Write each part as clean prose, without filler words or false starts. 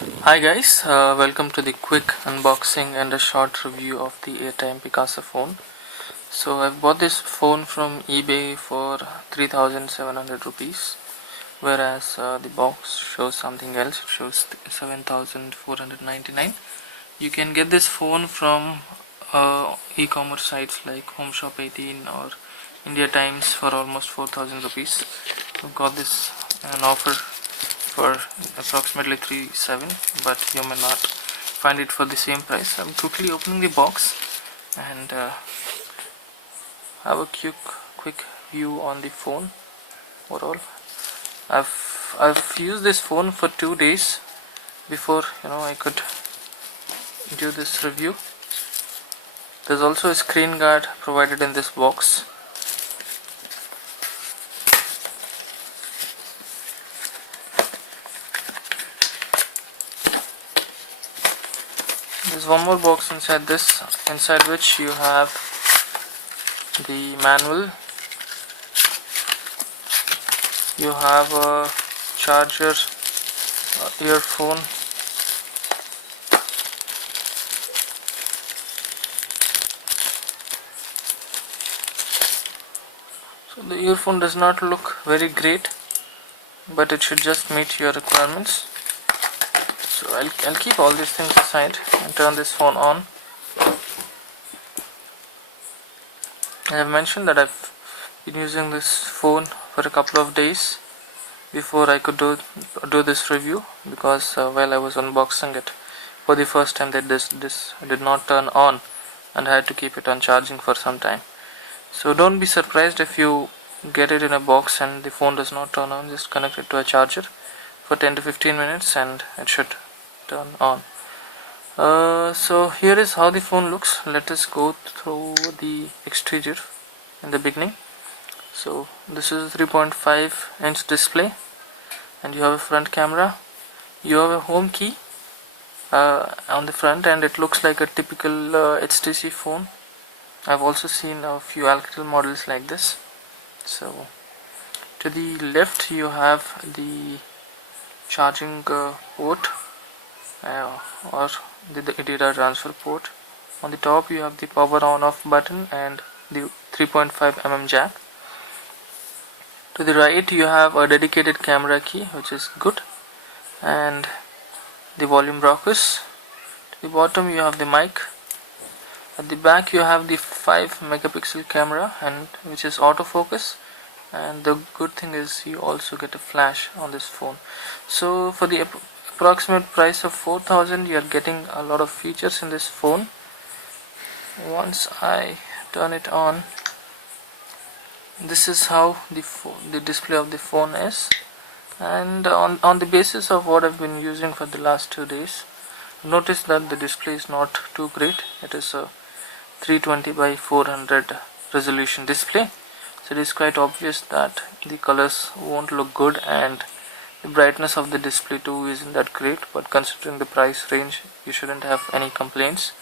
Hi guys, welcome to the quick unboxing and a short review of the Airtyme Picasso phone. So I've bought this phone from eBay for 3,700 rupees, whereas the box shows something else. It shows 7,499. You can get this phone from e-commerce sites like Home Shop 18 or India Times for almost 4,000 rupees. I've got this an offer for approximately 3,700, but you may not find it for the same price. I'm quickly opening the box and have a quick view on the phone. Overall, I've used this phone for 2 days before I could do this review. There's also a screen guard provided in this box. There's one more box inside this, inside which you have the manual. You have a charger, earphone, so the earphone does not look very great, but it should just meet your requirements. So I'll keep all these things aside and turn this phone on. I have mentioned that I've been using this phone for a couple of days before I could do this review, because while I was unboxing it for the first time, that this did not turn on and I had to keep it on charging for some time. So don't be surprised if you get it in a box and the phone does not turn on. Just connect it to a charger for 10 to 15 minutes and it should turn on. So here is how the phone looks. Let us go through the exterior in the beginning. So this is a 3.5-inch display, and you have a front camera. You have a home key on the front, and it looks like a typical HTC phone. I've also seen a few Alcatel models like this. So to the left you have the charging port or the data transfer port. On the top you have the power on off button and the 3.5mm jack. To the right you have a dedicated camera key, which is good, and the volume rockers. To the bottom you have the mic. At the back you have the 5-megapixel camera, and which is autofocus, and the good thing is you also get a flash on this phone. So for the approximate price of 4,000, you are getting a lot of features in this phone. Once I turn it on, this is how the display of the phone is, and on the basis of what I've been using for the last 2 days, notice that the display is not too great. It is a 320 by 400 resolution display, so it is quite obvious that the colors won't look good, and the brightness of the display too isn't that great, but considering the price range, you shouldn't have any complaints.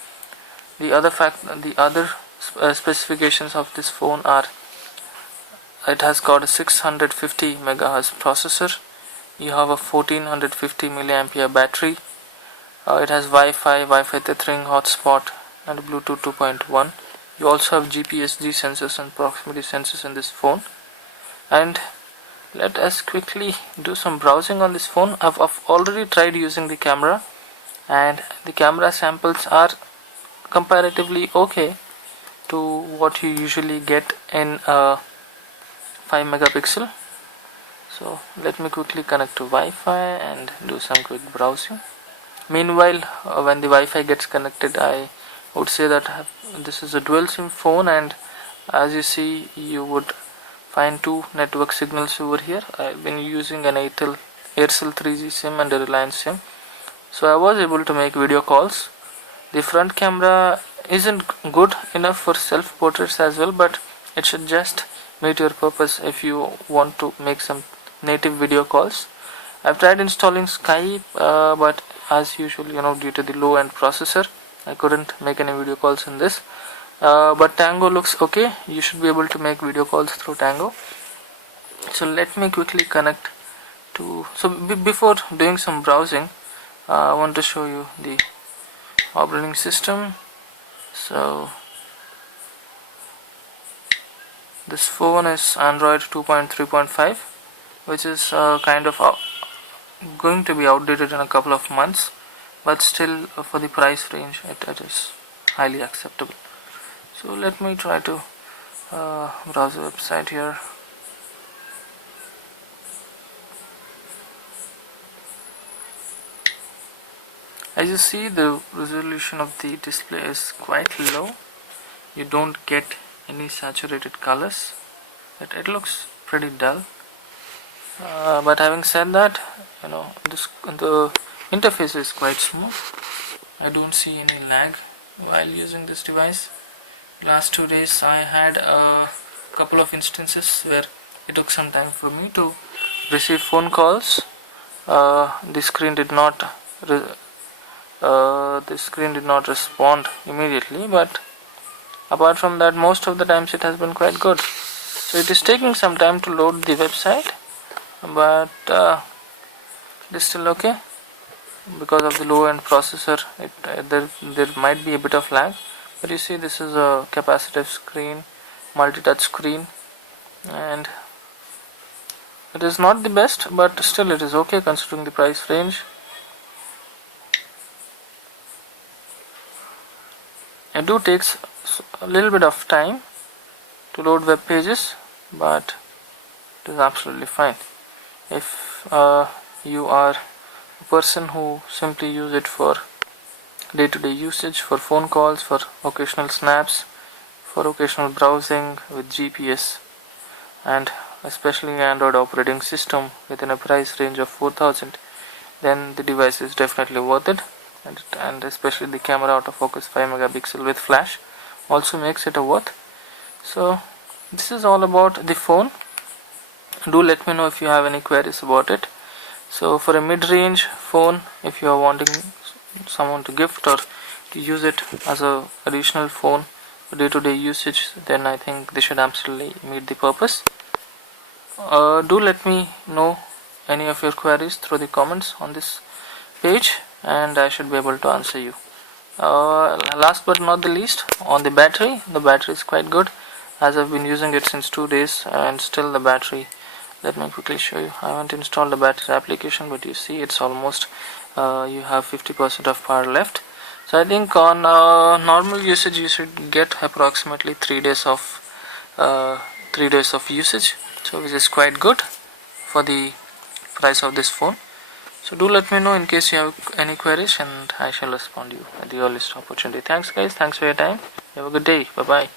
The other specifications of this phone are: it has got a 650 MHz processor, you have a 1450 mAh battery, it has Wi-Fi tethering, hotspot, and Bluetooth 2.1. You also have GPS-G sensors and proximity sensors in this phone. And let us quickly do some browsing on this phone. I've already tried using the camera, and the camera samples are comparatively okay to what you usually get in a 5-megapixel. So let me quickly connect to Wi-Fi and do some quick browsing. Meanwhile, when the Wi-Fi gets connected, I would say that this is a dual SIM phone, and as you see, you would find 2 network signals over here. I've been using an Aircel 3G SIM and a Reliance SIM, so I was able to make video calls. The front camera isn't good enough for self-portraits as well, but it should just meet your purpose if you want to make some native video calls. I've tried installing Skype, but as usual, due to the low-end processor, I couldn't make any video calls in this. But Tango looks okay. You should be able to make video calls through Tango. So let me quickly connect to. So before doing some browsing, I want to show you the operating system. So this phone is Android 2.3.5, which is kind of going to be outdated in a couple of months, but still for the price range it is highly acceptable. So let me try to browse the website here. As you see, the resolution of the display is quite low. You don't get any saturated colors. It looks pretty dull. But having said that, the interface is quite smooth. I don't see any lag while using this device. Last 2 days I had a couple of instances where it took some time for me to receive phone calls. The screen did not respond immediately, but apart from that, most of the times it has been quite good. So it is taking some time to load the website, but it is still okay. Because of the low end processor, there might be a bit of lag, but you see, this is a capacitive screen, multi-touch screen, and it is not the best, but still it is okay considering the price range. It do takes a little bit of time to load web pages, but it is absolutely fine. If you are a person who simply use it for day-to-day usage, for phone calls, for occasional snaps, for occasional browsing with GPS, and especially Android operating system within a price range of 4000, then the device is definitely worth it. And especially the camera autofocus 5 megapixel with flash also makes it a worth. So this is all about the phone. Do let me know if you have any queries about it. So for a mid-range phone, if you are wanting someone to gift or to use it as a additional phone for day-to-day usage, then I think they should absolutely meet the purpose. Do let me know any of your queries through the comments on this page, and I should be able to answer you. Last but not the least, on the battery is quite good, as I've been using it since 2 days, and still the battery, let me quickly show you. I haven't installed the battery application, but you see it's almost you have 50% of power left. So I think on normal usage you should get approximately 3 days of usage, so which is quite good for the price of this phone. So do let me know in case you have any queries, and I shall respond to you at the earliest opportunity. Thanks guys, thanks for your time. Have a good day. Bye bye.